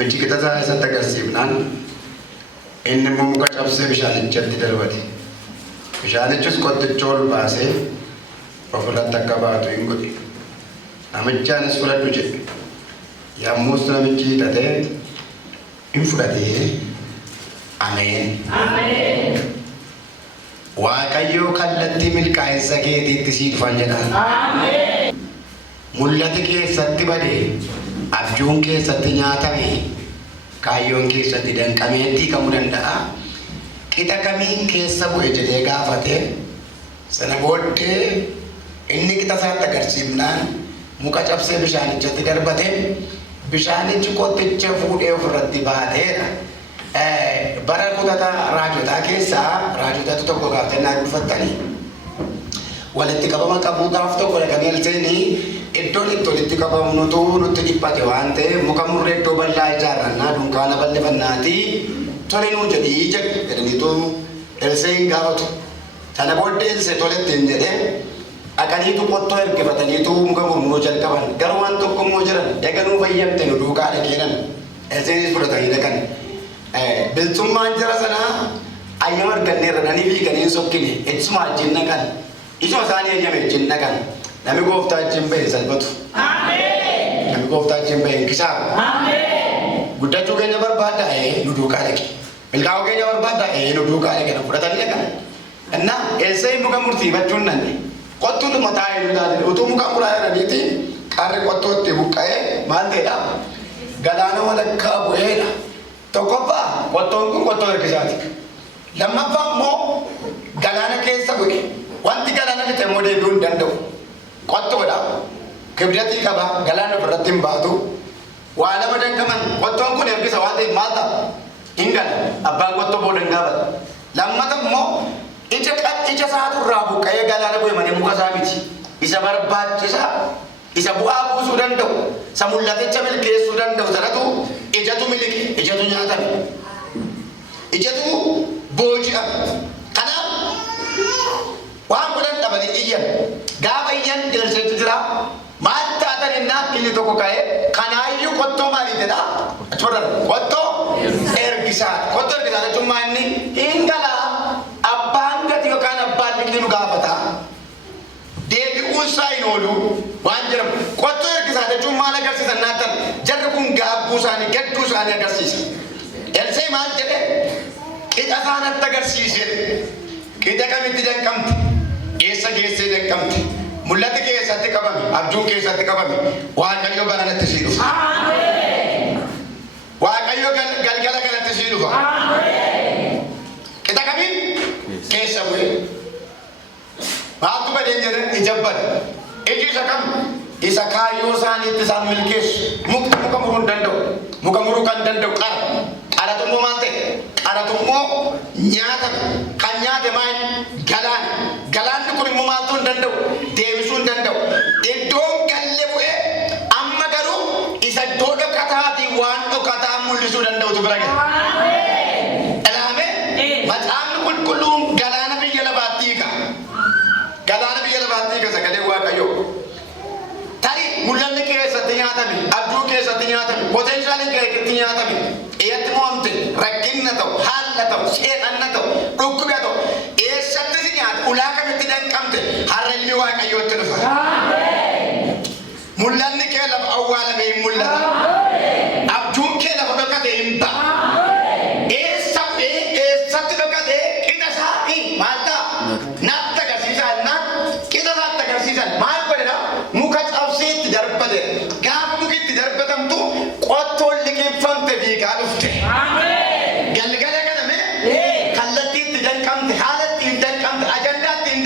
namichi qixa isaa isatti agarsiifnaan inni immoo muka cabsee bishaanichatti darbate. Bishaanichis qotticha ol baasee ofirratti akka baatu hin godhe. Namichaanis fudhadhu jedhe. Yommus namichi hiixatee hin fudhatee ameen. Ameen. Waaqayyo kallattii milkaa'insa keetiitti sii dhufan jedhaan. Ameen. Mul'ati keessatti badee, abjuun keessatti nyaatame, kaayyoon keessatti danqameetti kamuu danda'a. Qixa kamiin keessa bu'e jedhee gaafate sana booddee inni qixa isaatti agarsiifnaan muka cabsee bishaanichatti darbate bishaanichi qotticha fuudhee ofirratti baateedha. Bara kutata raajotaa keessaa raajotatu tokko gaaftannaa dhufattanii walitti qabama qabuu gaaf tokko dhaqanii alseenii iddoon itti walitti qabamutu nutti dhiphate waan ta'eef muka murree iddoo bal'aa ijaarrannaa dunkaana bal'ifannaatii tolinuu jedhii jedhaniitu Elseen gaafatu. Sana booddee Elsee toletti hin jedhee dhaqaniitu qottoo ergifataniitu muka murmuruu jalqaban. Garuu waan tokko immoo jiran eeganuu fayyamte nu duukaa dhaqeeran Elseenis fudhatanii dhaqan. Biltummaan jara sanaa ayyama arganneerra nanii fiiganii hin sokkine ittisuma wajjin dhaqan. Isuma isaanii eeyyame wajjin dhaqan. Nami gooftaa wajjin bahe salphatu. Ameen. Nami gooftaa wajjin bahe hin kisaaru. Ameen. Guddachuu keenya barbaadda nu duukaa dhaqe. Milkaa'uu keenya barbaadda nu duukaa dhaqe na fudhatanii dhaqan. Innaa eessee muka murtiifachuun nanne qottuun mataa eenyu taate utuu muka muraa jedhaniiti qarri qottoo itti buqqa'ee maal ta'edha galaana walakkaa bu'eedha. Tokkoffaa qottoon kun qottoo ergisaati. Lammaffaa immoo galaana keessa bu'e. Wanti galaana fixe immoo deebi'uu hin danda'u. Qottoodha. Kibdatii qaba galaana ofirratti hin baatu. Waa lama danqaman qottoon kun ergisa waan ta'eef maal ta'a? Hin gala. Abbaan qottoo booda hin gaafata. Lammata immoo ija isaatu irraa buqqa'ee galaana bu'e malee muka isaa miti. Isa barbaachisa. Isa bu'aa buusuu danda'u. Isa mul'aticha milkeessuu danda'u sanatu ijatu miliki. Ijatu nyaatame. Ijatu booji'ame. Kanaaf waan godhan dhabanii iyyan. Gaafa iyyan Elseetu jira. Maal taatan innaa inni tokko ka'ee kanaayyuu qottoo maalii jedha? Achirra qottoo ergisaa. Qottoo ergisaa jechuun maal inni hin galaa abbaan gati yookaan abbaan liqni nu gaafata. Deebi'uun isaa hin oolu waan jedhamu. Qottoo ergisaa jechuun maal agarsiisan naatan jarri kun gaabbuu isaanii gadduu isaanii agarsiisa. Elsee maal jedhe qixa isaanatti agarsiise. Qixa kamitti danqamte? Eessa geessee danqamte? Mul'ati keessatti qabame, abjuun keessatti qabame. Waaqayyo baranatti sii dhufa. Waaqayyo galgala kanatti sii dhufa. Qixa kamiin keessa bu'e. Maaltu badeen jedhan ijabbadha. Iji isa kam? Isa kaayyoo isaaniitti isaan milkeessu. Muka muruu hin danda'u. Muka muruu kan danda'u qara. Qaratu immoo maal ta'e? Qaratu immoo nyaatame. Kan nyaate maal? Galaana. Galaanni kun immoo maaltu hin danda'u? Deebisuu hin danda'u. Iddoon galle bu'ee amma garuu isa iddoo dhokataatiin waan dhokataa mul'isuu danda'utu bira gala. Ilaame macaafni qulqulluun galaana biyya lafaatti hiika. Galaana biyya lafaatti hiika sagalee Waaqayyoo. Tarii mul'anni keessatti nyaatame, abjuu keessatti nyaatame, potenshaaliin keessatti nyaatame, eeyyatti mo'amte, rakkinna ta'u, haala ta'u, seexanna ta'u, dhukkubee ta'u, eessatti si nyaata, ulaa kamitti danqamte, har'a ilmi Waaqayyootti dhufa. Mul'anni kee lafa awwaalame hin mul'ata. Abjuun kee lafa dhokate hin ba'a. Eessatti dhokate qixa isaa maal ta'a? Natti agarsiisan qixa isaatti agarsiisan maal godhedha? Muka cabsee itti darbate. Gaafa muki itti darbatamtu qottoon liqeeffamte fiigaa dhufte. Galgala kana mee kallattii itti danqamte, haala itti hin danqamte, ajandaa itti hin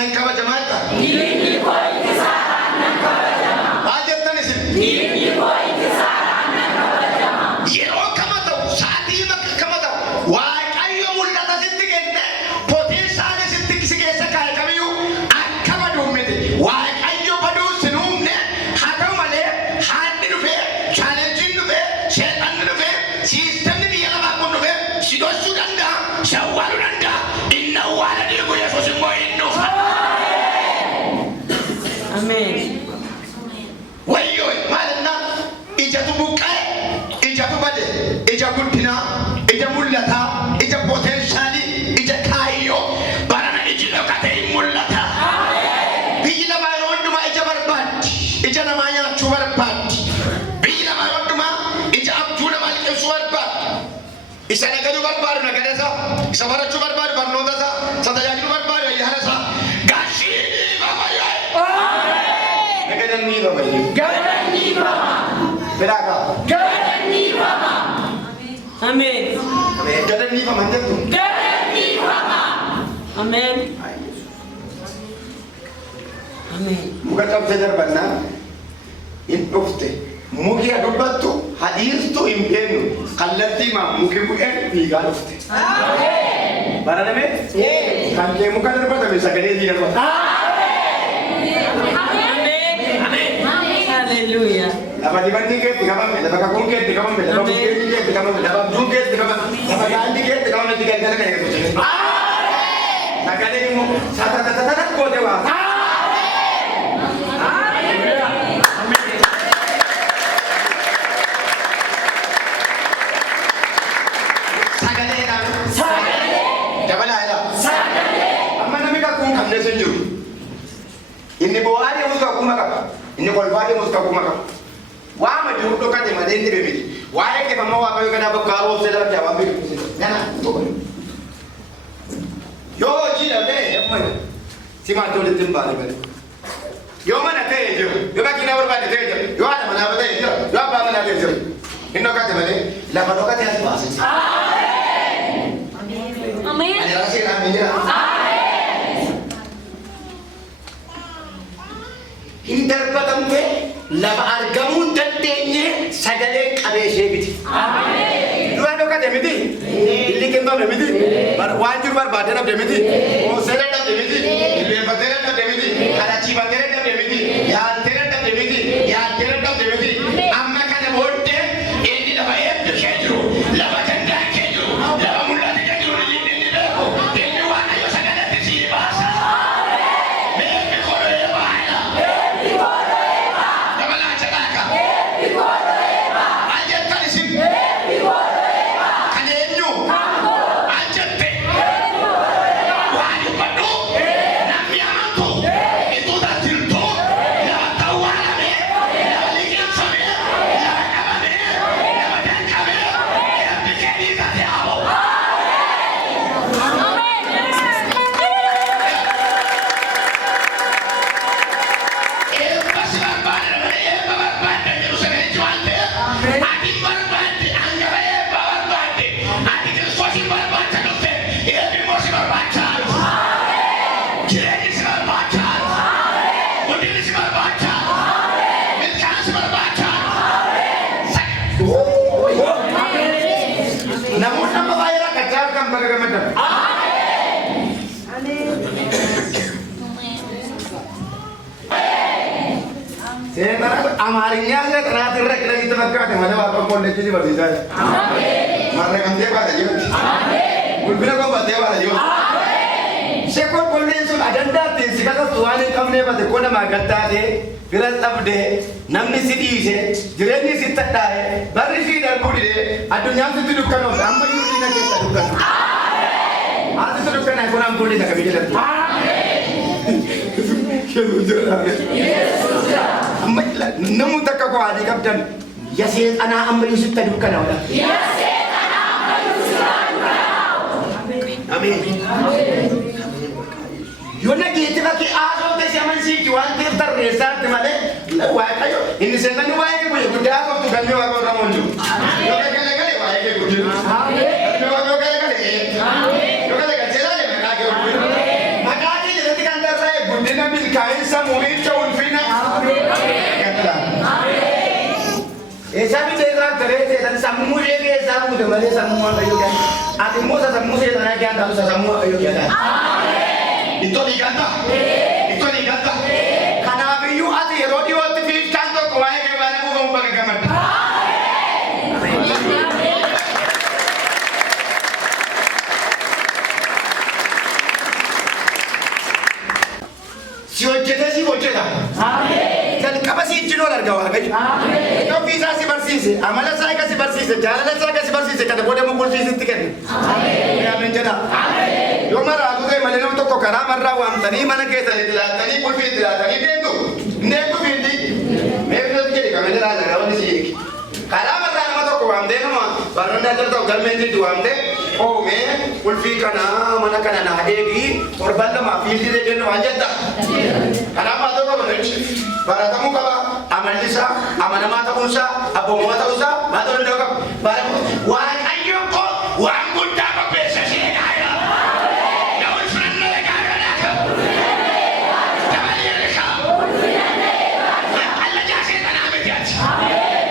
nan kabajamaadha. Diinni koo ittisaadhaan nan kabajama. Maal jettan isin? Diinni koo ittisaadhaan nan kabajama. Yeroo kama ta'u sa'aatii bakka kama ta'u Waaqayyo mul'ata sitti kenne potenshaali sitti si keessa kaa'e kamiyyuu akka baduun miti. Waaqayyo baduu sin humne haa ta'u malee haadhi dhufee chaalenjiin dhufee seexanni dhufee siistemni biyya lafaa kun dhufee si gochuu danda'a si awwaaluu danda'a inni awwaala dhiigu Yesuus immoo hin dhufa. Ameen. Wayyoo maalinna ijatu buqqa'e ijatu bade ija guddinaa ija mul'ataa ija potenshaali ija kaayyoo barana iji dhokatee hin mul'ata. Biyyi lafaa yeroo hundumaa ija barbaaddi ija namaa nyaachuu barbaaddi. Biyyi lafaa yeroo hundumaa ija abjuu namaa liqimsuu barbaaddi. Isa nagaduu barbaadu nagada isaa isa barachuu barbaadu barnoota isaa isa tajaajiluu barbaadu ayyaana isaa gaashii dhiibama yoo nagadan dhiibama Gadan dhiifama. biraa qaba. Gadan dhiifama. Ameen. Gadan dhiibama hin jettu. Gadan dhiifama. Ameen. Ameen. Muka qabdee darbannaa hin dhufte muki dubbattu hadiistu hin beeknu kallattii maa muki bu'een fiigaa dhufte. Baraname kan kee muka darbatame sagalee sii darbata. Hallelujah. Lafa dibanni keetti qabame lafa kakuun keetti qabame lafa bukkeenni keetti qabame lafa abjuun keetti qabame lafa gaandi keetti qabame itti galgala kan eegutu. Sagalee immoo satatatatat goote waa. Inni bohaari muka kuma kapa, inni kolfaari muka kuma kapa. Wama jiru dokate madende bebiti. Wae ke mama waka yo kana bakka ro sela ta wa biru. Nana to. Yo jila be yamma. Sima to le timba le be. Yo mana te jo. Yo ba kina warba te jo. Yo ana mana ba te jo. Yo ba mana te jo. Inno kate mane la ba dokate as ba. Amen. Amen. Ani rasi na mija. Hindarbatamte lama argamuun dandeenye sagalee qabeeshee miti. Du'a dhokate miti. Illi kenname miti. Waan jiru barbaade dhabde miti. Seera dhabde miti. Ilbeeffatee dhabde miti. Kadhachiifatee dhabde miti. Yaadtee dhabde miti. Yaadtee dhabde miti. Amma kana booddee inni lafa eebbi kee jiru. Lafa dandaa kee jiru. Lafa mul'ate kee jiru. Inni beeku. Inni waan ayyo sagaleetti sii baasa. Beekni koree baay'ina. Amarinya saya terakhir kita kita berkata mana bapak pondok jadi berbisa. Marah kan dia pada juga. Berbina kau pada pada juga. Sekor pondok itu ada dati sekarang Tuhan yang kami pada kau nama kata deh. Berat abde namni sidi se jireni sitta dai bari si dar budi de adu nyam tu dukkan o amba yuri na kita dukkan. Adu tu dukkan aku nam budi na kami jalan. Namun tak kau adik kapten, ya sih anak ambil Yusuf tadi bukan awak. Ya sih anak ambil Yusuf tadi bukan awak. Amin. Yona kita lagi asal tu siapa sih jual kita resart mana? Wah kayu ini setan ni wah kayu budak aku tu kami wah kau ramonju. Yoga kali kali wah kayu budak. Kami wah kali kali. Yoga kali kali celah je mereka kayu budak. Maka ni jadi kan tersaya muda malee sammuu waaqayyo kenna. Ati immoo sammuu seetanaa kenna ta'u sammuu waaqayyo kenna. Ittoo dhiiganta. Ittoo dhiiganta. Kanaafiyyuu ati yeroo dhiyootti fiiltaan tokko waa'ee keewwaana buufamu bakka gamadda. Si hojjete si hojjeta. Jalqaba si ijjinoo arga waaqayyo. Yoo fiisaa si barsiise, amala isaa akka si barsiise, jaalala isaa akka si barsiise kana booda mugulfiisitti kenna. Ameen jedha. Yoo maraatu ta'e malee nama tokko karaa marraa waamtanii mana keessanitti laattanii bulfiitti laattanii deemtu. Deemtu fiildi. Meeqnatu jedhi kamee jalaa lagaa wanni si eegi. Karaa marraa nama tokko waamtee nama barnoota adda ta'u galmeensitti waamtee oomee bulfii kana mana kana naa eegi torban lama fiildi deebiin waan jetta. Kanaaf haa ta'u qaba baratamuu qaba. Amalli isaa amanamaa ta'uusaa abboomamaa ta'uusaa maa ta'uu danda'u qaba. Waaqayyo ko waan guddaa qopheessa si eegaa. Yoo filannoo eegaa dabalee eegaa. Alla jaasee kanaa miti ati.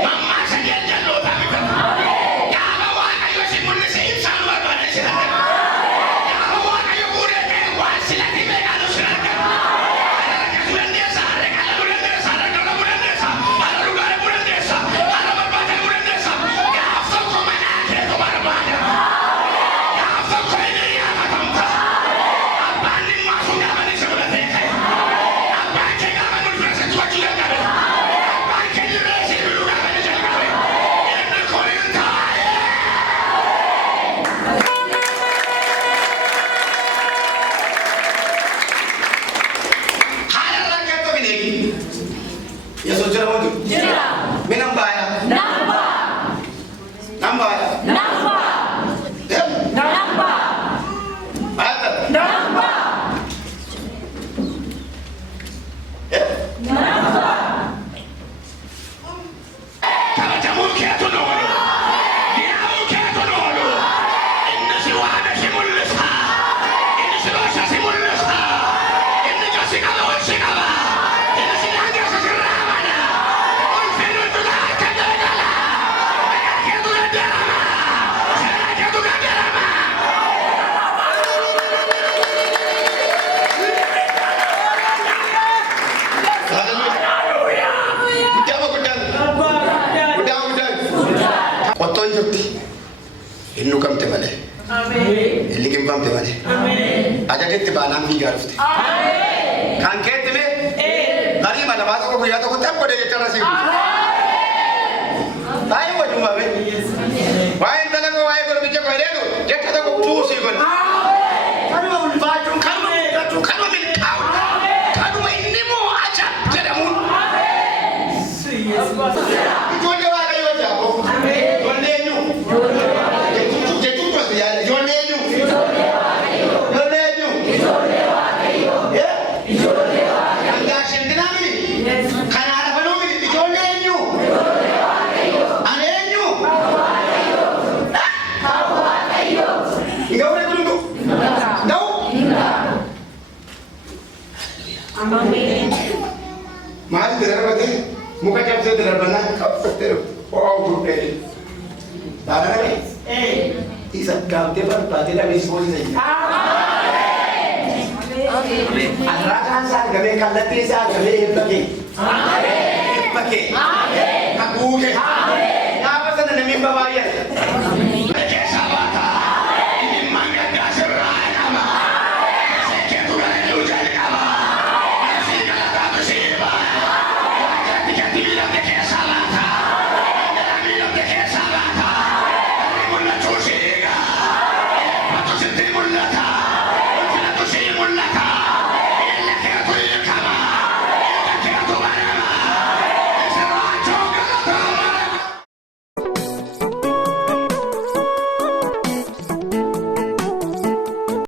Mammaa sageel jallootaa miti. Gaafa waaqayyo si mul'ise ibsaan barbaade si argama. Gaafa waaqayyo fuudhee ta'e waan silatti beekaanu si argama. Innu kamte malee. Amen. Illi kimfamte malee. Amen. Ajajetti baanaan fiigaa dhufte. Amen. Kan keetti mee? Garii mana baasa ko guyyaa tokko tapho de jecha rasiibu. Amen. Baay'ee wajjuma mee? Waa'ee intala koo waa'ee gorbicha koo hedheetu jecha tokko buusii godhe. Kanuma ulfaachuun kanuma mul'achuun kanuma milkaa'u. Kanuma inni moo acha jedhamuun. Ijoollee waaqayyoo jaaboo. Ijoollee eenyu? Mari darbate muka capse darbana kapte oh grupe dana ne isa kamte par pati la vis boli nahi amen Allah kan sa gabe kallati sa gabe pake amen pake amen kabuke amen ya pasana nami babaya